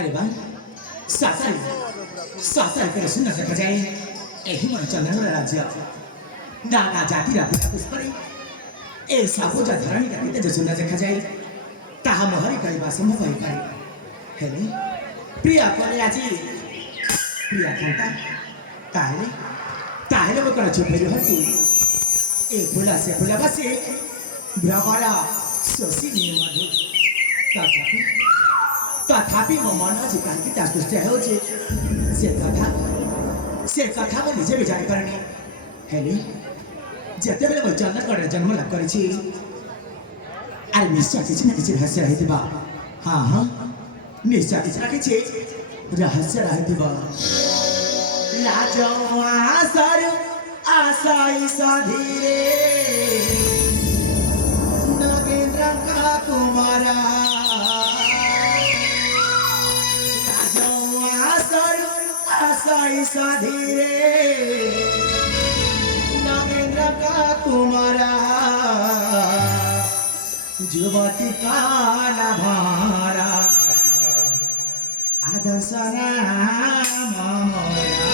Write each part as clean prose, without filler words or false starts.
अरे वाह सासाई करे सुन्न सके जाए एही मन चंद्र राज्य नाना जाति रा पुष्परे ए साबो जा धरणी का किते जो सुन्न देखा जाए ताहा महरी कहबा संभव होई पारे हेले प्रिया कोने आजी प्रिया खांता ताहले ताहले वो करा चुप रहो तू ए फुला से फुला बसे ब्रह्मरा सोसी नियम मधु तथापि म मन जिकांकी तासुष्ट होचे से कथा म निजे विचार करनी हेले जेते बेले म जन्म कर जन्म लाभ करिछि अरे निश्चय किछि न किछि रहस्य रहितबा हां हां निश्चय किछि न किछि रहस्य रहितबा लाजवा सर आशाई साधीरे नगेंद्र का कुमारा आशाई साधीरे नागेंद्र का कुमारा जुवती काला भारा Adarshana मामोरा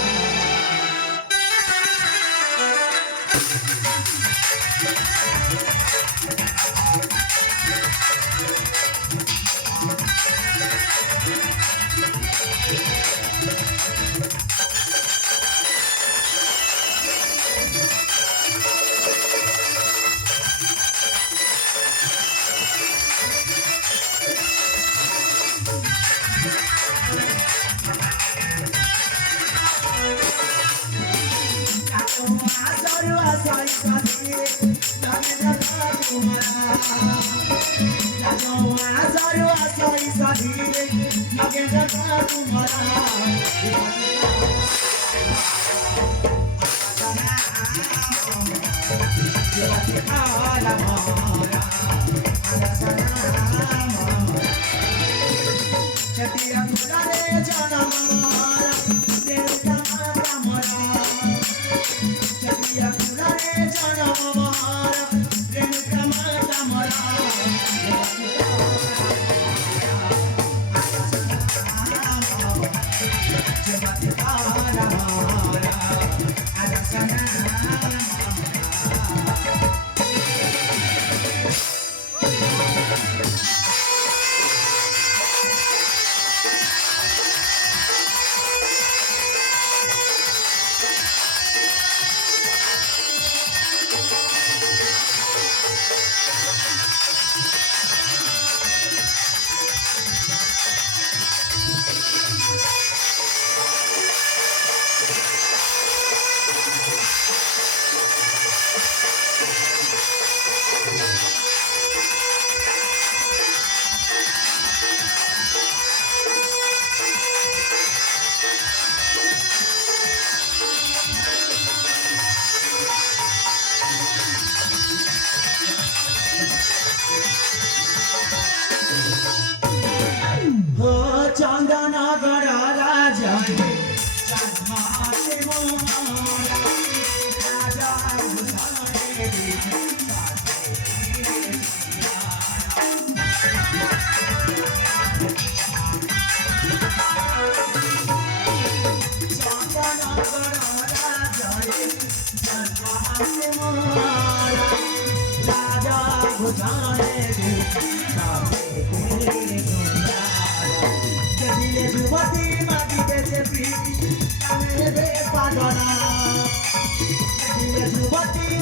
Juwati magi bese priti, ane be padona.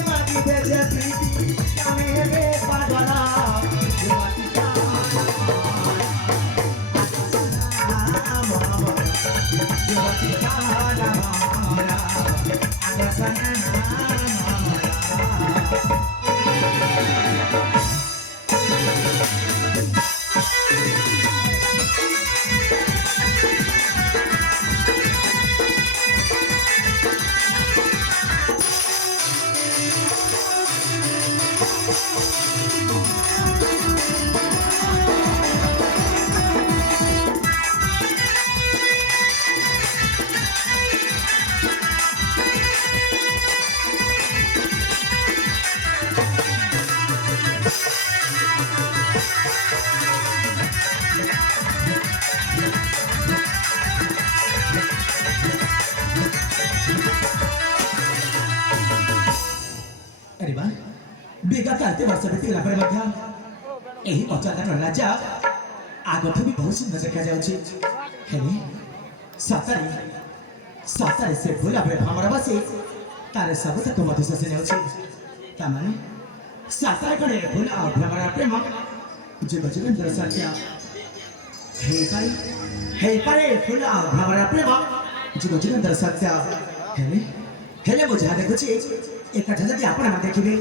মাটি ভেজে প্রীতি আমি হেবে পারবো না Bigatan itu bahasa betul lah perempuan. Macam raja. Aku tu भी बहुत सुंदर से क्या जाऊँगी. है नी? सातारे से बोला बे हमारा बस तारे सब तक मधु से जाऊँगी. तामने सातारे करे बोला हमारा प्रेम जो बचपन दरअसल क्या है पारे बोला हमारा प्रेम जो बचपन दरअसल क्या है नी? है ले मुझे आधे कुछ एक अच्छा जगह आपने मत देखिए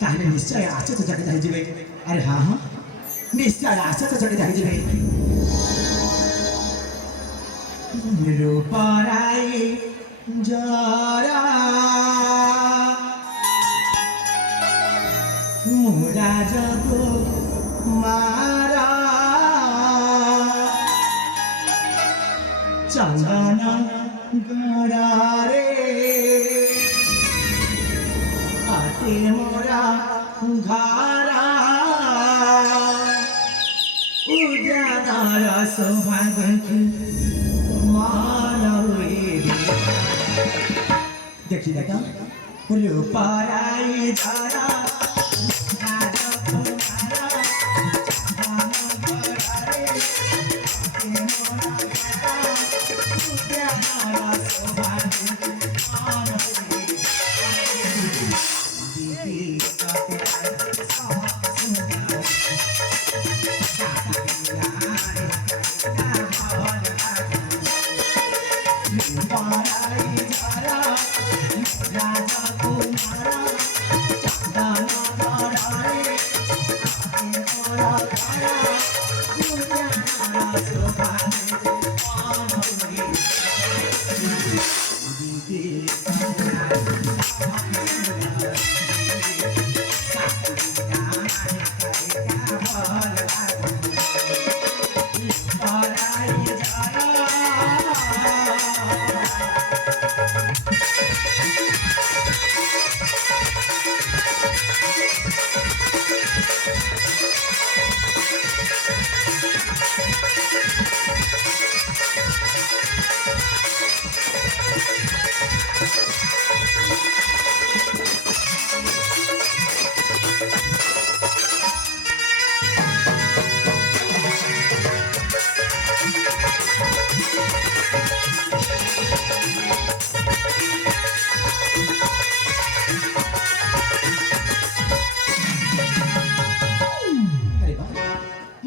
ताहले निश्चय आश्चर्य जगह जाहि जिबे अरे हां हां निश्चय आश्चर्य जगह जाहि जिबे निरूपराई जरा मुरा जगो मारा चंदन गड़ा रे आते मोरा घारा उद्यानारा सौभाग्य मानवे देखी देखा रूपाराई धारा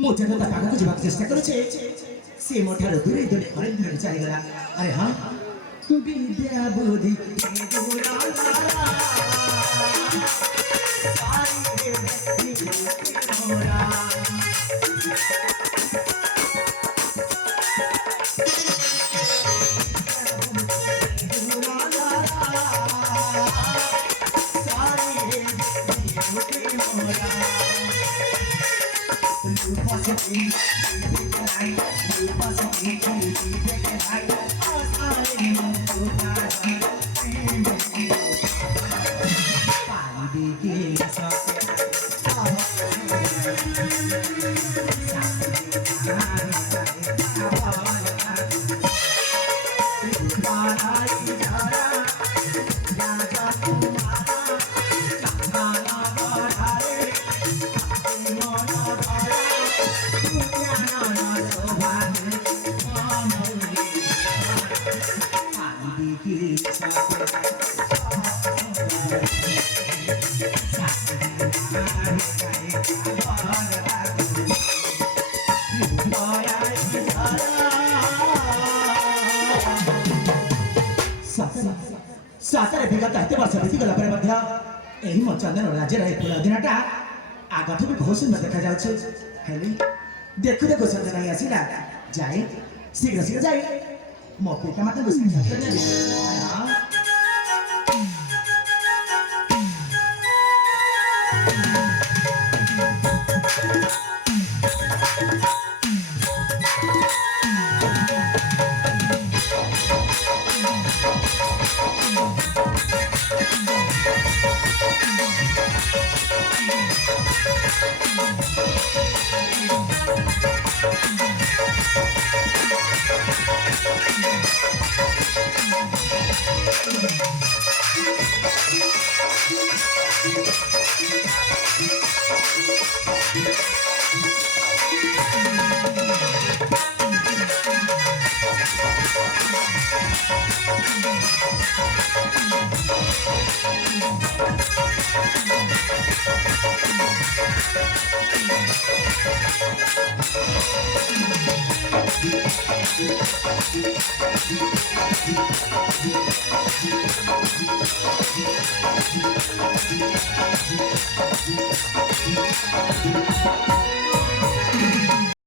मुझे तो तकाका को जवाब चेष्टा करो से मोटा दूरे दूरे अरे दूरे चले गया अरे हाँ विद्या बुद्धि Thank you. सातरे विगत 7 वर्ष बीतीगला ପରେ ମଧ୍ୟ ଏହି ମୋ ଚନ୍ଦନ ରାଜ୍ୟର ଏହି ଫୁଲ ଦିନଟା ଆଗଠୁ ବି ବହୁତ ସୁନ୍ଦର ଦେଖାଯାଉଛି। ହେଲେ ଦେଖୁ ଦେଖୁ ସଞ୍ଜ ନାହିଁ ଆସିଲା, ଯାଏ ଶୀଘ୍ର ଶୀଘ୍ର ଯାଏ ମୋ ପିତା ମାତାଙ୍କୁ ସାକ୍ଷାତ କରିନେବି।